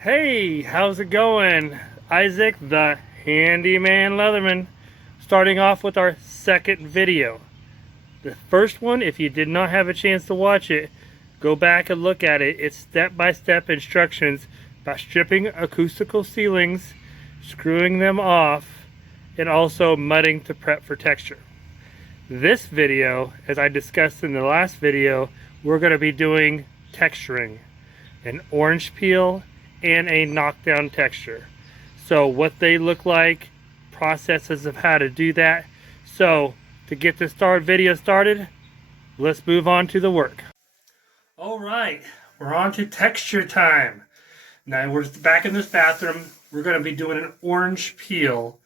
Hey, how's it going? Isaac, the Handyman Leatherman, starting off with our second video. The first one, if you did not have a chance to watch it, go back and look at it. It's step-by-step instructions about stripping acoustical ceilings, screwing them off, and also mudding to prep for texture. This video, as I discussed in the last video, we're going to be doing texturing, an orange peel, and a knockdown texture. So what they look like, processes of how to do that. So to get this video started, let's move on to the work. All right, we're on to texture time. Now we're back in this bathroom. We're going to be doing an orange peel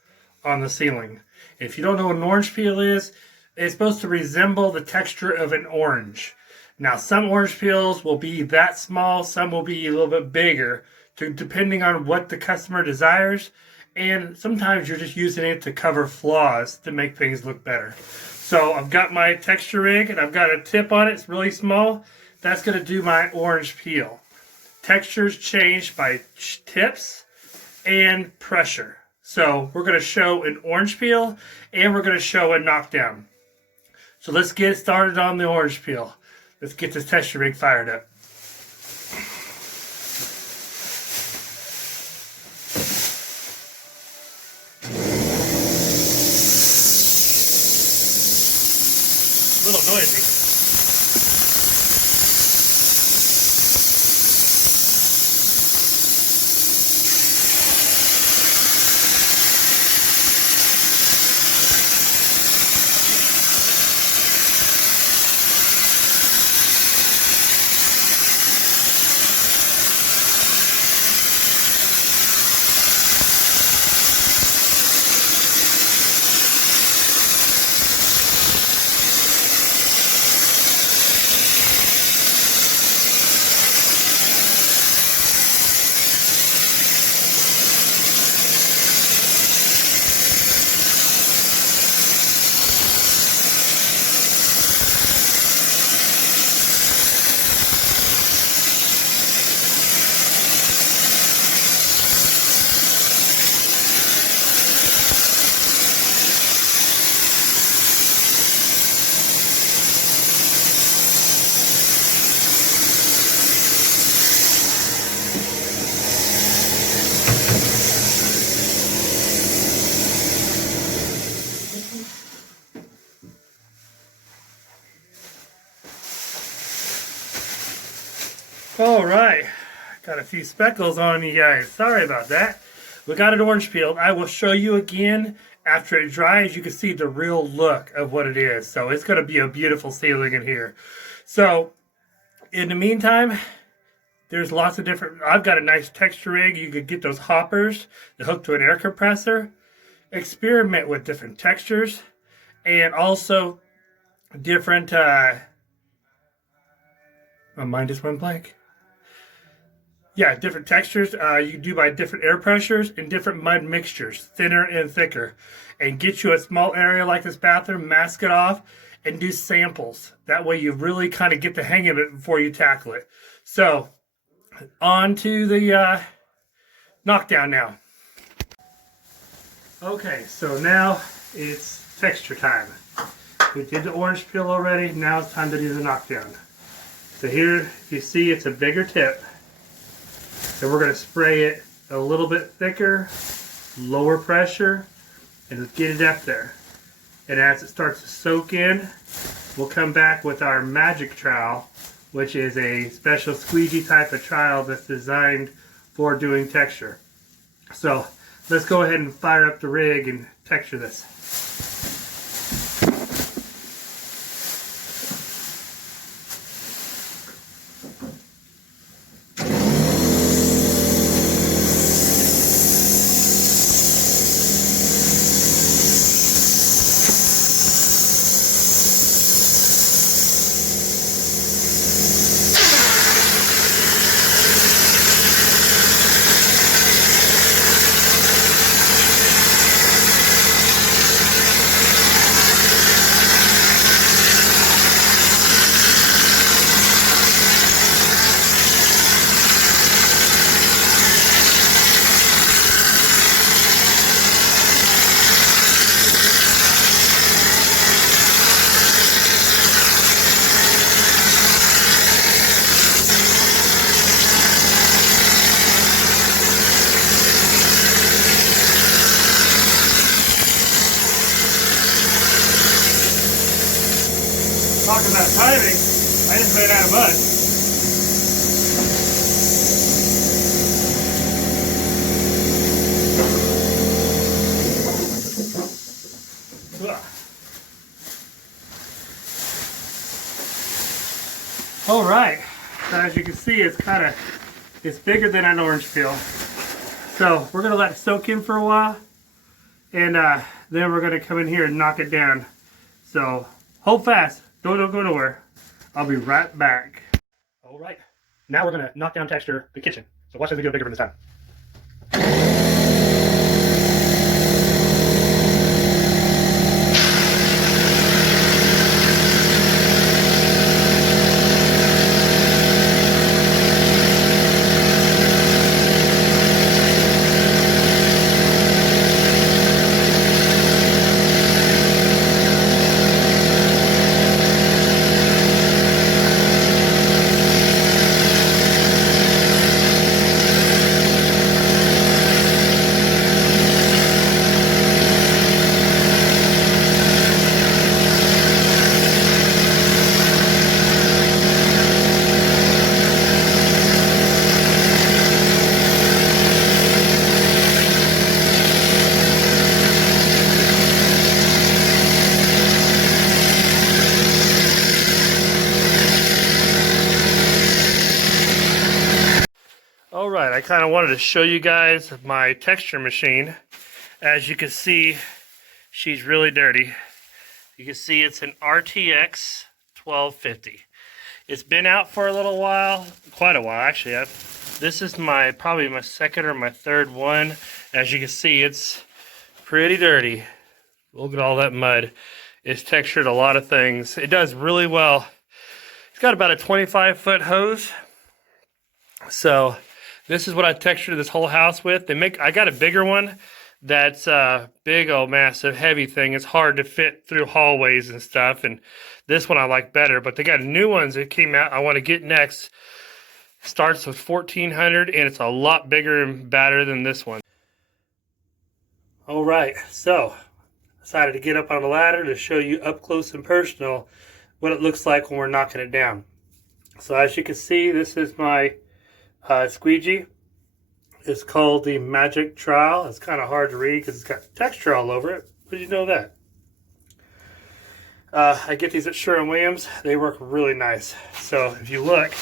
on the ceiling. If you don't know what an orange peel is, it's supposed to resemble the texture of an orange. Now some orange peels will be that small, some will be a little bit bigger, depending on what the customer desires, and sometimes you're just using it to cover flaws to make things look better. So I've got my texture rig and I've got a tip on it. It's really small. That's going to do my orange peel. Textures change by tips and pressure. So we're going to show an orange peel and we're going to show a knockdown. So let's get started on the orange peel. Let's get this texture rig fired up. A little noisy. All right, got a few speckles on you guys. Sorry about that. We got it orange peeled. I will show you again after it dries. You can see the real look of what it is. So it's going to be a beautiful ceiling in here. So in the meantime, there's lots of different. I've got a nice texture rig. You could get those hoppers that hook to an air compressor. Experiment with different textures and also different. My mind just went blank. Yeah, different textures you can do by different air pressures and different mud mixtures, thinner and thicker. And get you a small area like this bathroom, mask it off, and do samples. That way you really kind of get the hang of it before you tackle it. So, on to the knockdown now. Okay, so now it's texture time. We did the orange peel already, now it's time to do the knockdown. So here, you see it's a bigger tip. So we're going to spray it a little bit thicker, lower pressure, and just get it up there. And as it starts to soak in, we'll come back with our magic trowel, which is a special squeegee type of trowel that's designed for doing texture. So let's go ahead and fire up the rig and texture this. Talking about timing, I just ran out of mud. All right, so as you can see, it's bigger than an orange peel. So we're gonna let it soak in for a while, and then we're gonna come in here and knock it down. So hold fast, don't go nowhere. I'll be right back. All right, now we're gonna knock down texture the kitchen. So watch as we do it bigger from this time. Alright, I kind of wanted to show you guys my texture machine. As you can see, she's really dirty. You can see it's an RTX 1250. It's been out for a little while, quite a while actually. This is probably my second or my third one. As you can see, it's pretty dirty. Look at all that mud. It's textured a lot of things. It does really well. It's got about a 25-foot hose. So this is what I textured this whole house with. I got a bigger one that's a big old massive heavy thing. It's hard to fit through hallways and stuff, and this one I like better. But they got new ones that came out I want to get next. Starts with 1400 and it's a lot bigger and badder than this one. Alright, so decided to get up on a ladder to show you up close and personal what it looks like when we're knocking it down. So as you can see, this is my squeegee. It's called the Magic Trowel. It's kind of hard to read because it's got texture all over it. Did you know that? I get these at Sherwin-Williams. They work really nice. So if you look,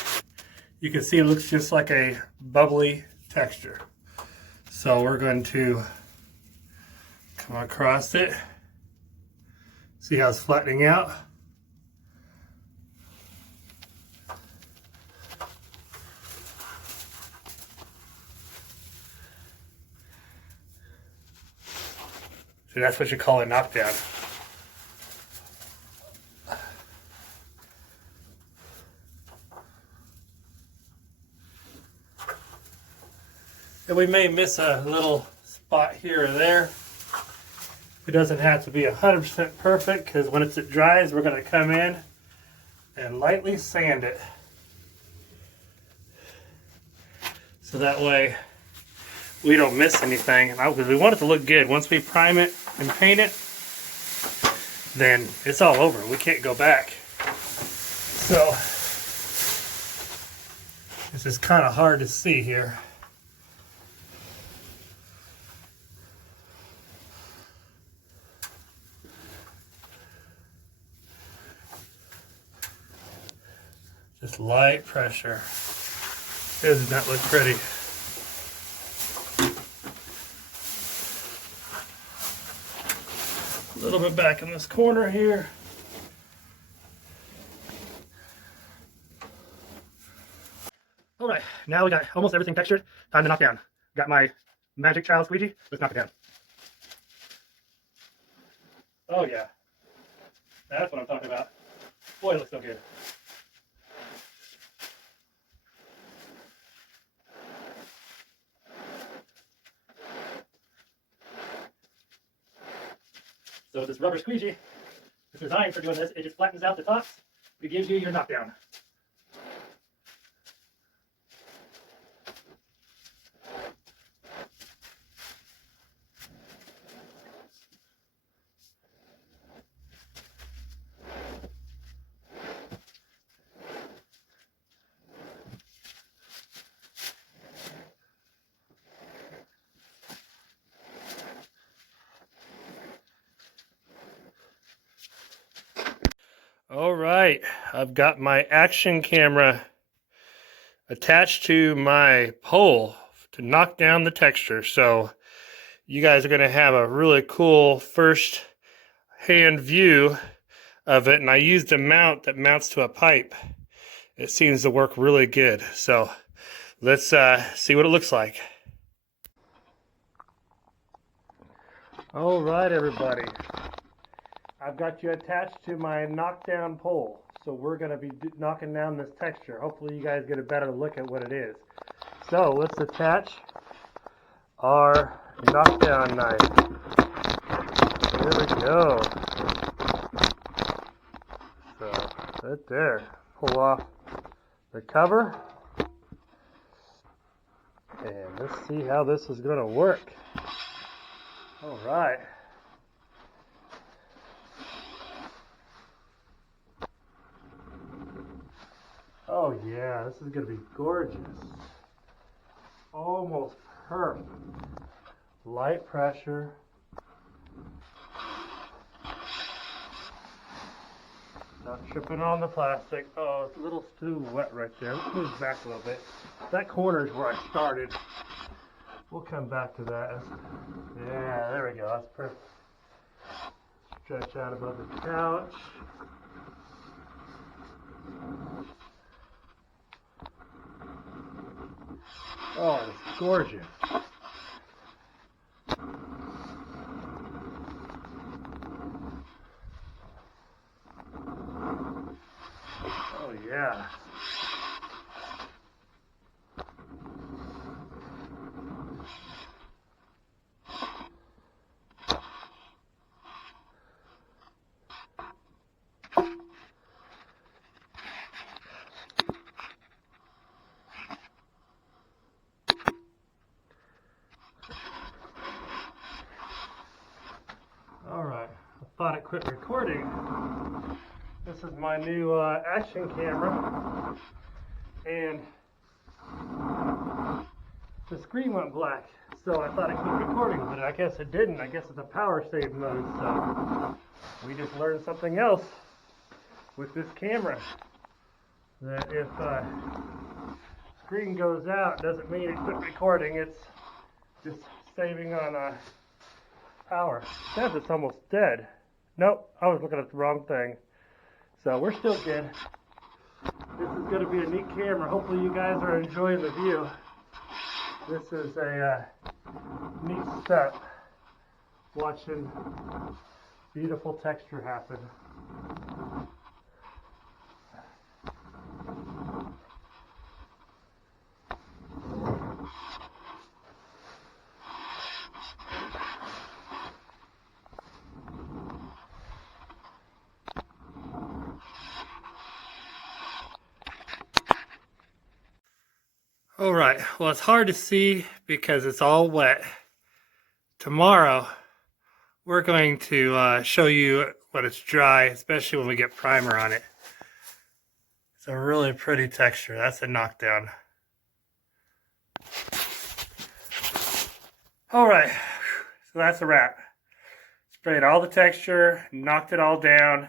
you can see it looks just like a bubbly texture. So we're going to come across it. See how it's flattening out? So that's what you call a knockdown. And we may miss a little spot here or there. It doesn't have to be 100% perfect, because when it dries, we're going to come in and lightly sand it. So that way we don't miss anything, because we want it to look good. Once we prime it and paint it, then it's all over. We can't go back. So this is kind of hard to see here. Just light pressure. Doesn't that look pretty? A little bit back in this corner here. All right, now we got almost everything textured. Time to knock down. Got my Magic Trowel squeegee. Let's knock it down. Oh yeah, that's what I'm talking about. Boy, it looks so good. So this rubber squeegee is designed for doing this. It just flattens out the tops. It gives you your knockdown. All right, I've got my action camera attached to my pole to knock down the texture. So you guys are going to have a really cool first hand view of it. And I used a mount that mounts to a pipe. It seems to work really good. So let's see what it looks like. All right, everybody. I've got you attached to my knockdown pole. So we're going to be knocking down this texture. Hopefully you guys get a better look at what it is. So let's attach our knockdown knife. There we go. So right there. Pull off the cover. And let's see how this is going to work. All right. Oh yeah, this is going to be gorgeous. Almost perfect. Light pressure. Not tripping on the plastic. Oh, it's a little too wet right there. Let's move back a little bit. That corner is where I started. We'll come back to that. Yeah, there we go. That's perfect. Stretch out above the couch. Oh, it's gorgeous. Oh, yeah. Alright, I thought it quit recording. This is my new action camera, and the screen went black, so I thought it quit recording, but I guess it didn't. I guess it's a power save mode, so we just learned something else with this camera. That if screen goes out, doesn't mean it quit recording, it's just saving on power. It says it's almost dead. Nope, I was looking at the wrong thing. So we're still good. This is going to be a neat camera. Hopefully you guys are enjoying the view. This is a neat step. Watching beautiful texture happen. All right, well, it's hard to see because it's all wet. Tomorrow, we're going to show you when it's dry, especially when we get primer on it. It's a really pretty texture. That's a knockdown. All right, so that's a wrap. Sprayed all the texture, knocked it all down.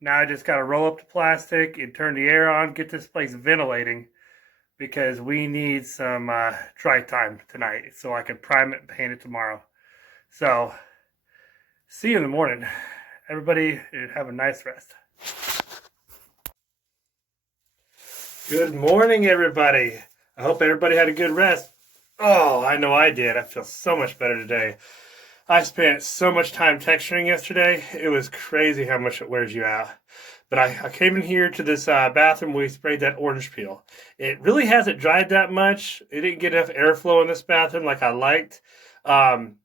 Now I just got to roll up the plastic and turn the air on, get this place ventilating, because we need some dry time tonight so I can prime it and paint it tomorrow. So, see you in the morning. Everybody, have a nice rest. Good morning, everybody. I hope everybody had a good rest. Oh, I know I did. I feel so much better today. I spent so much time texturing yesterday. It was crazy how much it wears you out. But I came in here to this bathroom where we sprayed that orange peel. It really hasn't dried that much. It didn't get enough airflow in this bathroom like I liked. When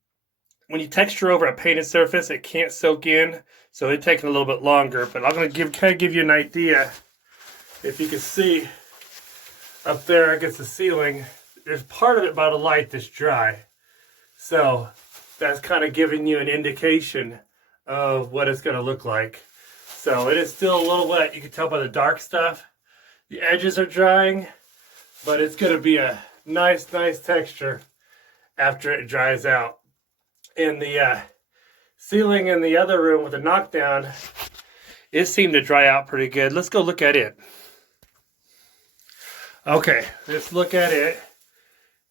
you texture over a painted surface, it can't soak in. So it's taking a little bit longer. But I'm going to kind of give you an idea. If you can see up there against the ceiling, there's part of it by the light that's dry. So that's kind of giving you an indication of what it's going to look like. So it is still a little wet. You can tell by the dark stuff. The edges are drying, but it's going to be a nice texture after it dries out. In the ceiling in the other room with the knockdown, it seemed to dry out pretty good. Let's go look at it. Okay, let's look at it.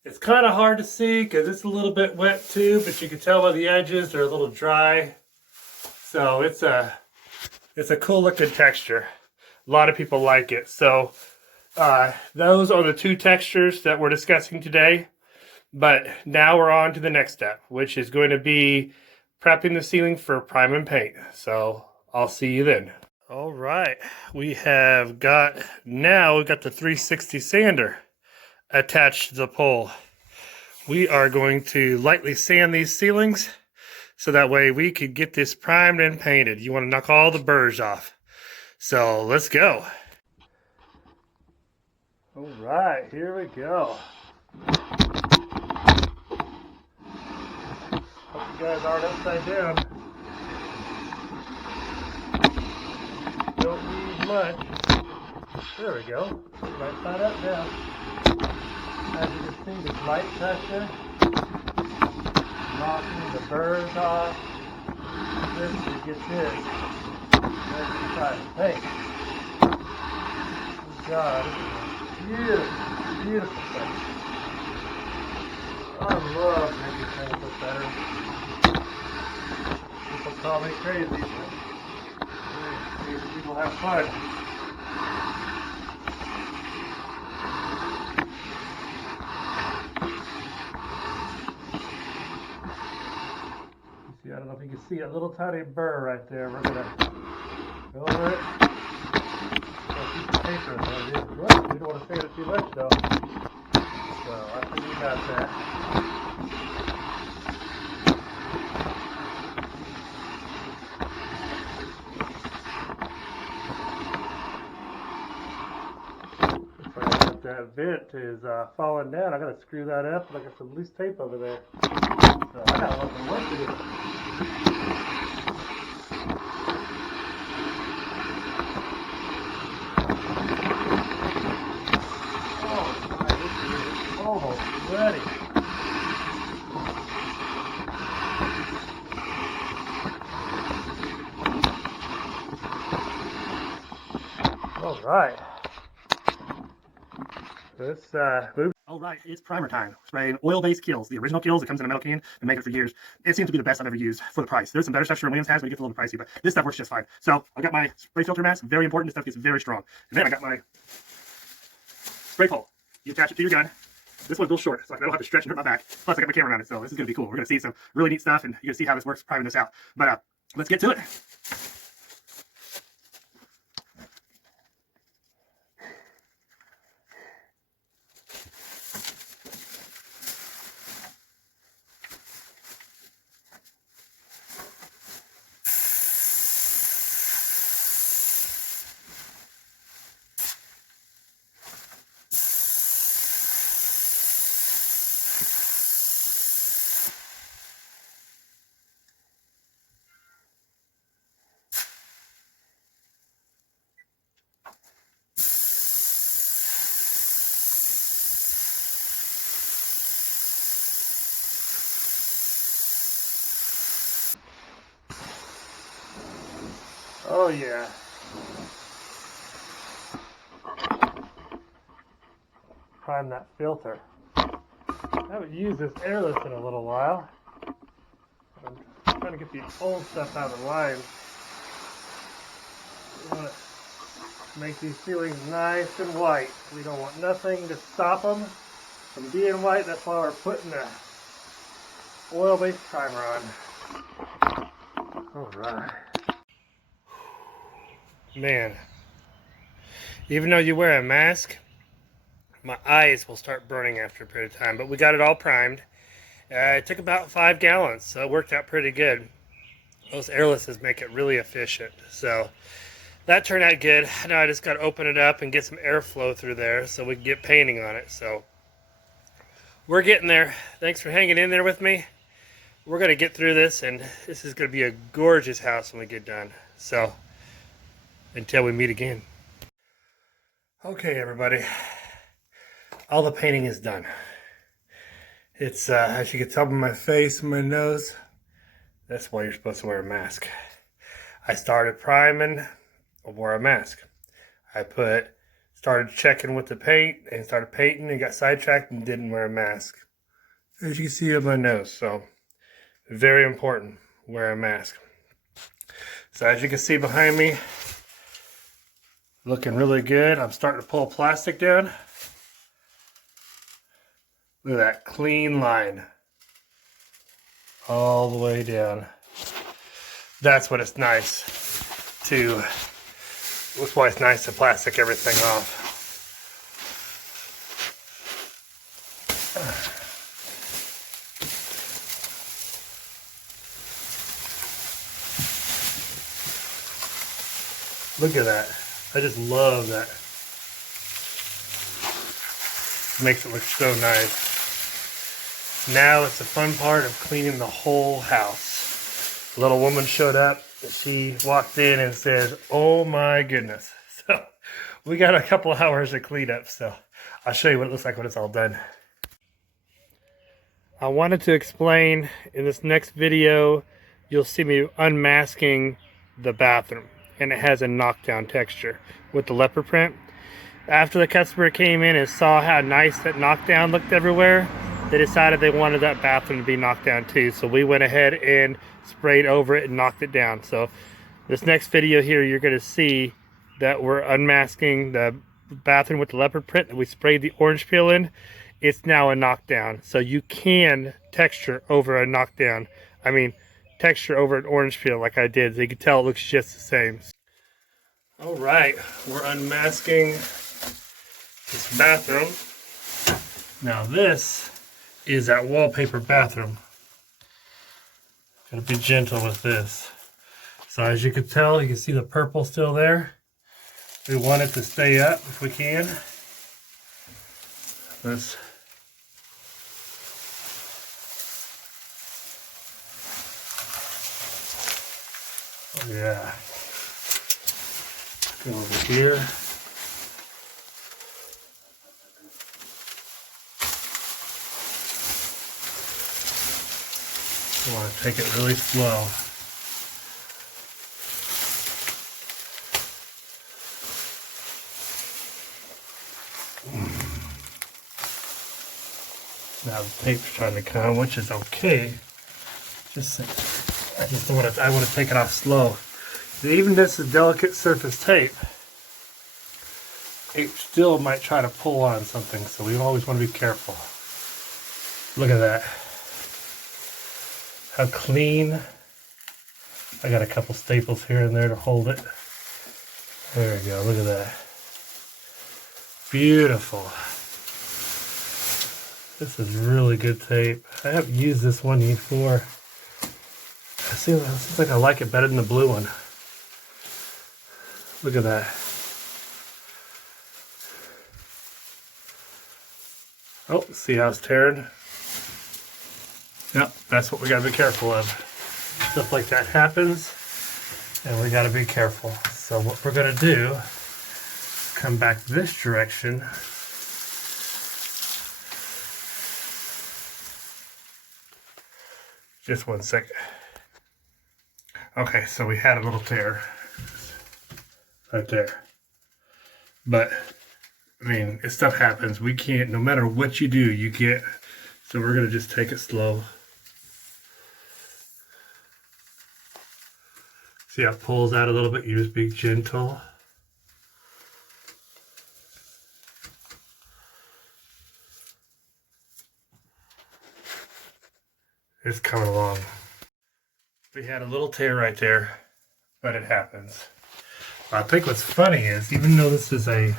It's kind of hard to see because it's a little bit wet too, but you can tell by the edges they're a little dry. So it's a cool looking texture. A lot of people like it. So those are the two textures that we're discussing today. But now we're on to the next step, which is going to be prepping the ceiling for prime and paint. So I'll see you then. All right, we've got the 360 sander attached to the pole. We are going to lightly sand these ceilings so that way we could get this primed and painted. You want to knock all the burrs off. So let's go. All right, here we go. Hope you guys aren't upside down. Don't need much. There we go. Right side up now. As you can see, this light pressure knocking the burrs off. This to get this. There's the side. Hey. Good job. Beautiful, beautiful thing. I love making things look better. People call me crazy, but people have fun. See, I don't know if you can see a little tiny burr right there. We're gonna go over it. Keep the paper in there. We don't want to sand it too much though. So I think we got that. That vent is falling down. I gotta screw that up, and I got some loose tape over there. So I got a lot of work to do. Oh my, this is almost ready. All right. Let's move. All right, it's primer time. Spraying oil-based Kills, the original Kills. It comes in a metal can. Been making it for years. It seems to be the best I've ever used for the price. There's some better stuff Sherwin-Williams has, but it gets a little pricey. But this stuff works just fine. So I got my spray filter mask. Very important. This stuff gets very strong. And then I got my spray pole. You attach it to your gun. This one's a little short, so I don't have to stretch and hurt my back. Plus, I got my camera on it, so this is going to be cool. We're going to see some really neat stuff, and you're going to see how this works priming this out. But let's get to it. Oh yeah. Prime that filter. I haven't used this airless in a little while. I'm trying to get the old stuff out of the line. We want to make these ceilings nice and white. We don't want nothing to stop them from being white. That's why we're putting the oil-based primer on. All right. Man, even though you wear a mask, my eyes will start burning after a period of time. But we got it all primed. It took about 5 gallons, so it worked out pretty good. Those airlesses make it really efficient. So that turned out good. Now I just got to open it up and get some airflow through there so we can get painting on it. So we're getting there. Thanks for hanging in there with me. We're going to get through this, and this is going to be a gorgeous house when we get done. So until we meet again. Okay, everybody. All the painting is done. It's, as you can tell by my face and my nose, that's why you're supposed to wear a mask. I started priming wore a mask. I started checking with the paint and started painting and got sidetracked and didn't wear a mask. As you can see on my nose, so very important, wear a mask. So as you can see behind me, looking really good. I'm starting to pull plastic down. Look at that clean line. All the way down. That's what it's nice to, that's why it's nice to plastic everything off. Look at that. I just love that. Makes it look so nice. Now it's the fun part of cleaning the whole house. A little woman showed up. She walked in and said, "Oh my goodness." So we got a couple hours of cleanup. So I'll show you what it looks like when it's all done. I wanted to explain in this next video, you'll see me unmasking the bathroom. And it has a knockdown texture with the leopard print. After the customer came in and saw how nice that knockdown looked everywhere, they decided they wanted that bathroom to be knocked down too. So we went ahead and sprayed over it and knocked it down. So this next video here, you're gonna see that we're unmasking the bathroom with the leopard print that we sprayed the orange peel in. It's now a knockdown. So you can texture over a knockdown. I mean, texture over an orange peel like I did. So you can tell it looks just the same. All right, we're unmasking this bathroom. Now this is that wallpaper bathroom. Gotta be gentle with this. So as you can tell, you can see the purple still there. We want it to stay up if we can. Let's yeah. Go over here. You want to take it really slow. Now the tape's trying to come, which is okay. I want to take it off slow. Even this is delicate surface tape. It still might try to pull on something, so we always want to be careful. Look at that. How clean. I got a couple staples here and there to hold it. There we go, look at that. Beautiful. This is really good tape. I haven't used this one before. It seems like I like it better than the blue one. Look at that. Oh, see how it's tearing? Yep, that's what we gotta be careful of. Stuff like that happens, and we gotta be careful. So what we're gonna do, come back this direction. Just one second. Okay, so we had a little tear right there. But, I mean, if stuff happens, we can't, no matter what you do, you get, so we're gonna just take it slow. See how it pulls out a little bit? You just be gentle. It's coming along. We had a little tear right there, but it happens. I think what's funny is, even though this is a,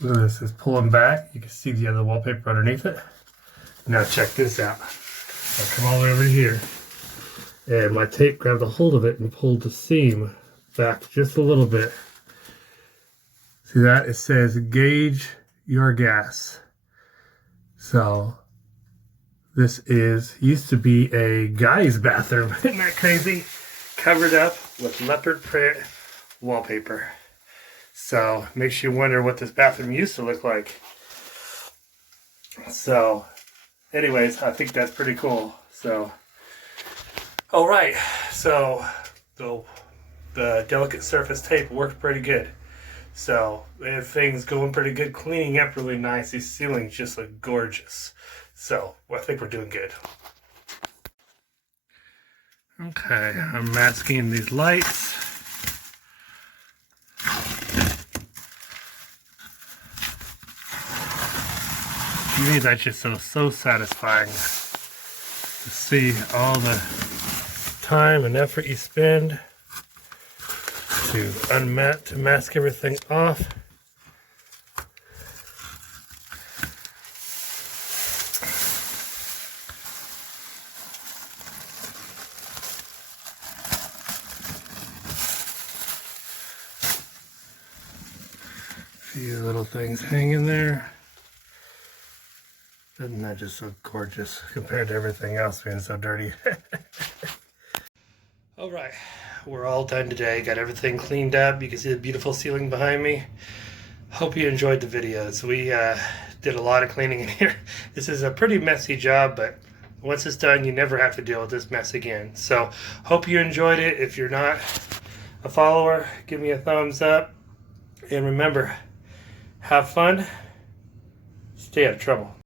look at this, is pulling back, you can see the other wallpaper underneath it. Now check this out. I'll come all the way over here. And my tape grabbed a hold of it and pulled the seam back just a little bit. See that? It says gauge your gas. So this used to be a guy's bathroom. Isn't that crazy? Covered up with leopard print wallpaper. So makes you wonder what this bathroom used to look like. So anyways, I think that's pretty cool. So all right, so the the delicate surface tape worked pretty good. So everything's going pretty good, cleaning up really nice. These ceilings just look gorgeous. So I think we're doing good. Okay, I'm masking these lights. To me, that's just so satisfying to see all the time and effort you spend to mask everything off. A few little things hanging there. Doesn't that just look gorgeous compared to everything else being so dirty? All right, we're all done today. Got everything cleaned up. You can see the beautiful ceiling behind me. Hope you enjoyed the videos. We did a lot of cleaning in here. This is a pretty messy job, but once it's done, you never have to deal with this mess again. So hope you enjoyed it. If you're not a follower, give me a thumbs up. And remember, have fun, stay out of trouble.